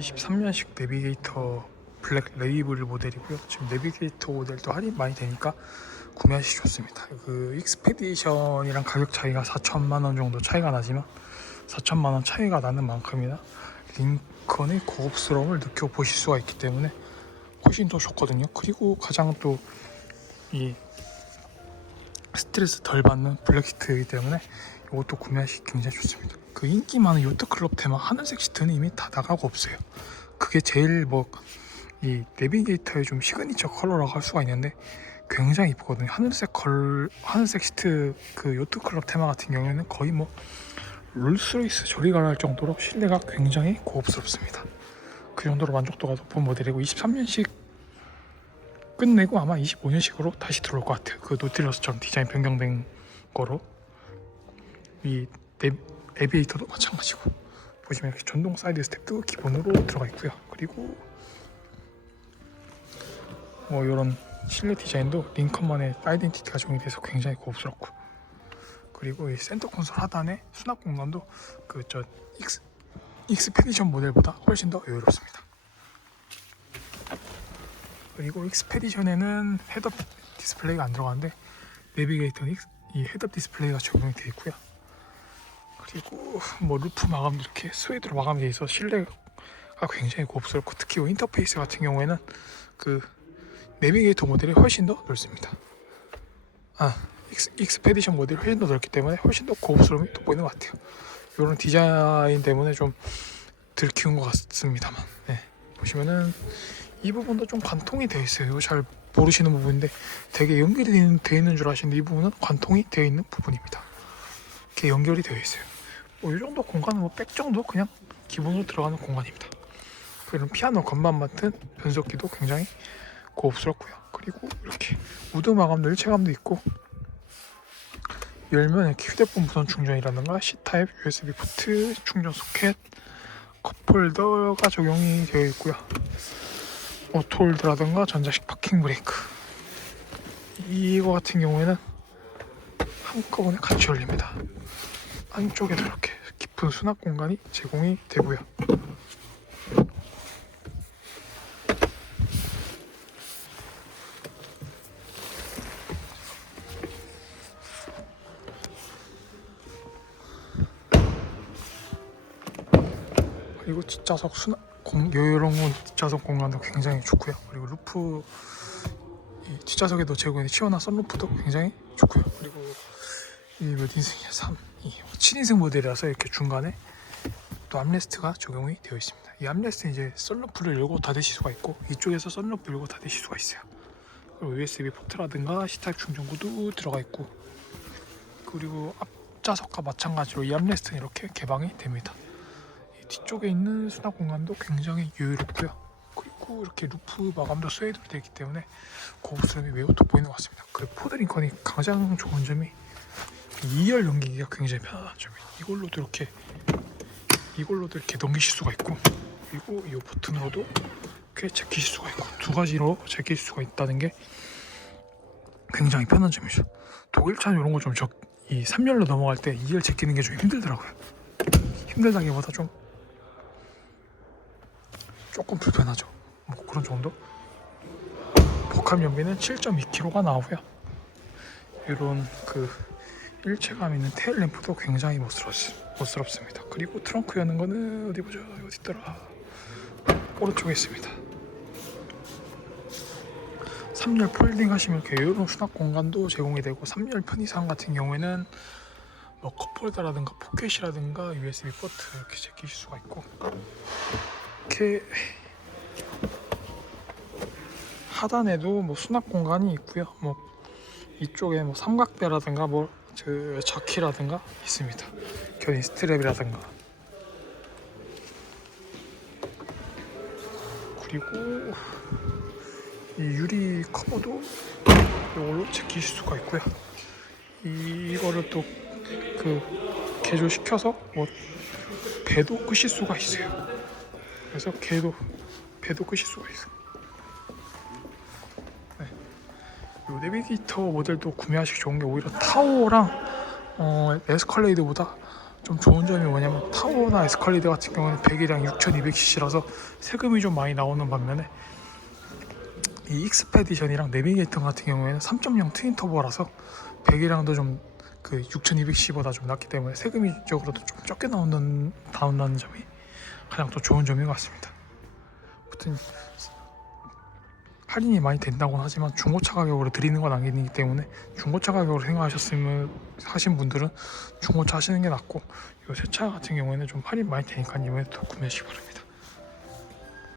23년식 내비게이터 블랙 레이블 모델이고요. 지금 내비게이터 모델도 할인 많이 되니까 구매하시 좋습니다. 그 익스페디션이랑 가격 차이가 4천만 원 정도 차이가 나지만 4천만 원 차이가 나는 만큼이나 링컨의 고급스러움을 느껴보실 수가 있기 때문에 훨씬 더 좋거든요. 그리고 가장 또 이 스트레스 덜 받는 블랙 시트이기 때문에 이것도 구매하시기 굉장히 좋습니다. 그 인기 많은 요트 클럽 테마 하늘색 시트는 이미 다 나가고 없어요. 그게 제일 뭐 이 내비게이터의 좀 시그니처 컬러라고 할 수가 있는데 굉장히 이쁘거든요. 하늘색 컬 하늘색 시트 그 요트 클럽 테마 같은 경우에는 거의 뭐 롤스로이스 저리가 할 정도로 실내가 굉장히 고급스럽습니다. 그 정도로 만족도가 높은 모델이고 23년식 끝내고 아마 25년식으로 다시 들어올 것 같아요. 그 노틸러스처럼 디자인 변경된 거로 이 내, 에비에이터도 마찬가지고 보시면 이렇게 전동 사이드 스텝도 기본으로 들어가 있고요. 그리고 뭐 이런 실내 디자인도 링컨만의 아이덴티티가 적용돼서 굉장히 고급스럽고 그리고 이 센터 콘솔 하단에 수납 공간도 그 저 익스 익스페디션 모델보다 훨씬 더 여유롭습니다. 그리고 익스페디션에는 헤드업 디스플레이가 안 들어가는데 내비게이터는 이 헤드업 디스플레이가 적용이 되어 있고요. 그리고 뭐 루프 마감도 이렇게 스웨이드로 마감되어 있어 실내가 굉장히 고급스럽고 특히 이 인터페이스 같은 경우에는 그 내비게이터 모델이 훨씬 더 넓습니다. 아 익스, 익스 페디션 모델이 훨씬 더 넓기 때문에 훨씬 더 고급스러움이 돋보이는 것 같아요. 이런 디자인 때문에 좀 들키운 것 같습니다만 네. 보시면은 이 부분도 좀 관통이 되어 있어요. 잘 모르시는 부분인데 되게 연결이 되어 있는, 줄 아시는데 이 부분은 관통이 되어 있는 부분입니다. 이렇게 연결이 되어 있어요. 뭐 이 정도 공간은 뭐 백 정도 그냥 기본으로 들어가는 공간입니다. 그리고 피아노 건반 같은 변속기도 굉장히 고급스럽고요. 그리고 이렇게 우드 마감도 일체감도 있고 열면 이렇게 휴대폰 무선 충전이라든가 C타입 USB 포트 충전 소켓 컵홀더가 적용이 되어 있고요. 오토홀드라든가 전자식 파킹 브레이크 이거 같은 경우에는 한꺼번에 같이 열립니다. 안쪽에도 이렇게 깊은 수납 공간이 제공이 되고요. 그리고 뒷좌석 수납 공, 여유로운 뒷좌석 공간도 굉장히 좋고요. 그리고 루프 이 뒷좌석에도 제공된 시원한 썬루프도 굉장히 좋고요. 그리고 이몇 인승이야? 3, 이 7인승 모델이라서 이렇게 중간에 또 암레스트가 적용이 되어 있습니다. 이 암레스트 이제 썬루프를 열고 닫으실 수가 있고 이쪽에서 썬루프 열고 닫으실 수가 있어요. 그리고 USB 포트라든가 C타입 충전구도 들어가 있고 그리고 앞좌석과 마찬가지로 이 암레스트는 이렇게 개방이 됩니다. 이 뒤쪽에 있는 수납 공간도 굉장히 여유롭고요. 그리고 이렇게 루프 마감도 스웨이드로 되어 있기 때문에 고급스러움이 매우 돋보이는 것 같습니다. 그 포드링컨이 가장 좋은 점이 2열 넘기기가 굉장히 편하다는 점이에요. 이걸로도 이렇게 이걸로도 이렇게 넘기실 수가 있고 그리고 이 버튼으로도 이렇게 제끼실 수가 있고 두 가지로 제낄 수가 있다는 게 굉장히 편한 점이죠. 독일차는 이런 거좀 적 이 3열로 넘어갈 때 2열 제끼는 게 좀 힘들더라고요. 힘들다기보다 좀 조금 불편하죠. 뭐 그런 정도. 복합 연비는 7.2kg가 나오고요. 이런 그 일체감 있는 테일 램프도 굉장히 멋스럽, 멋스럽습니다. 그리고 트렁크 여는 거는 어디 보자 어디 있더라 오른쪽에 있습니다. 3열 폴딩 하시면 이렇게 여유로운 수납 공간도 제공이 되고 3열 편의상 같은 경우에는 뭐 컵홀더라든가 포켓이라든가 USB 포트 이렇게 제끼실 수가 있고 이렇게 하단에도 뭐 수납 공간이 있고요. 뭐 이쪽에 뭐 삼각대라든가 뭐저 자키라든가 있습니다. 견인 스트랩이라든가 그리고 이 유리 커버도 이걸로 제끼실 수가 있고요. 이거를 또 그 개조시켜서 뭐 배도 끄실 수가 있어요. 그래서 개도 배도 끄실 수가 있어요. 이 내비게이터 모델도 구매하시기 좋은 게 오히려 타오랑 어, 에스컬레이드보다 좀 좋은 점이 뭐냐면 타오나 에스컬리드 같은 경우는 배기량 6200cc라서 세금이 좀 많이 나오는 반면에 이 익스페디션이랑 내비게이터 같은 경우에는 3.0 트윈 터보라서 배기량도 좀 그 6200cc보다 좀 낮기 때문에 세금적으로도 좀 적게 나온다는, 나온다는 점이 가장 또 좋은 점인 것 같습니다. 아무튼 할인이 많이 된다고는 하지만 중고차 가격으로 드리는 건 아니기 때문에 중고차 가격으로 생각하셨으면 하신 분들은 중고차 하시는 게 낫고 이새차 같은 경우에는 좀 할인 많이 되니까 이번에 또 구매하시기 바랍니다.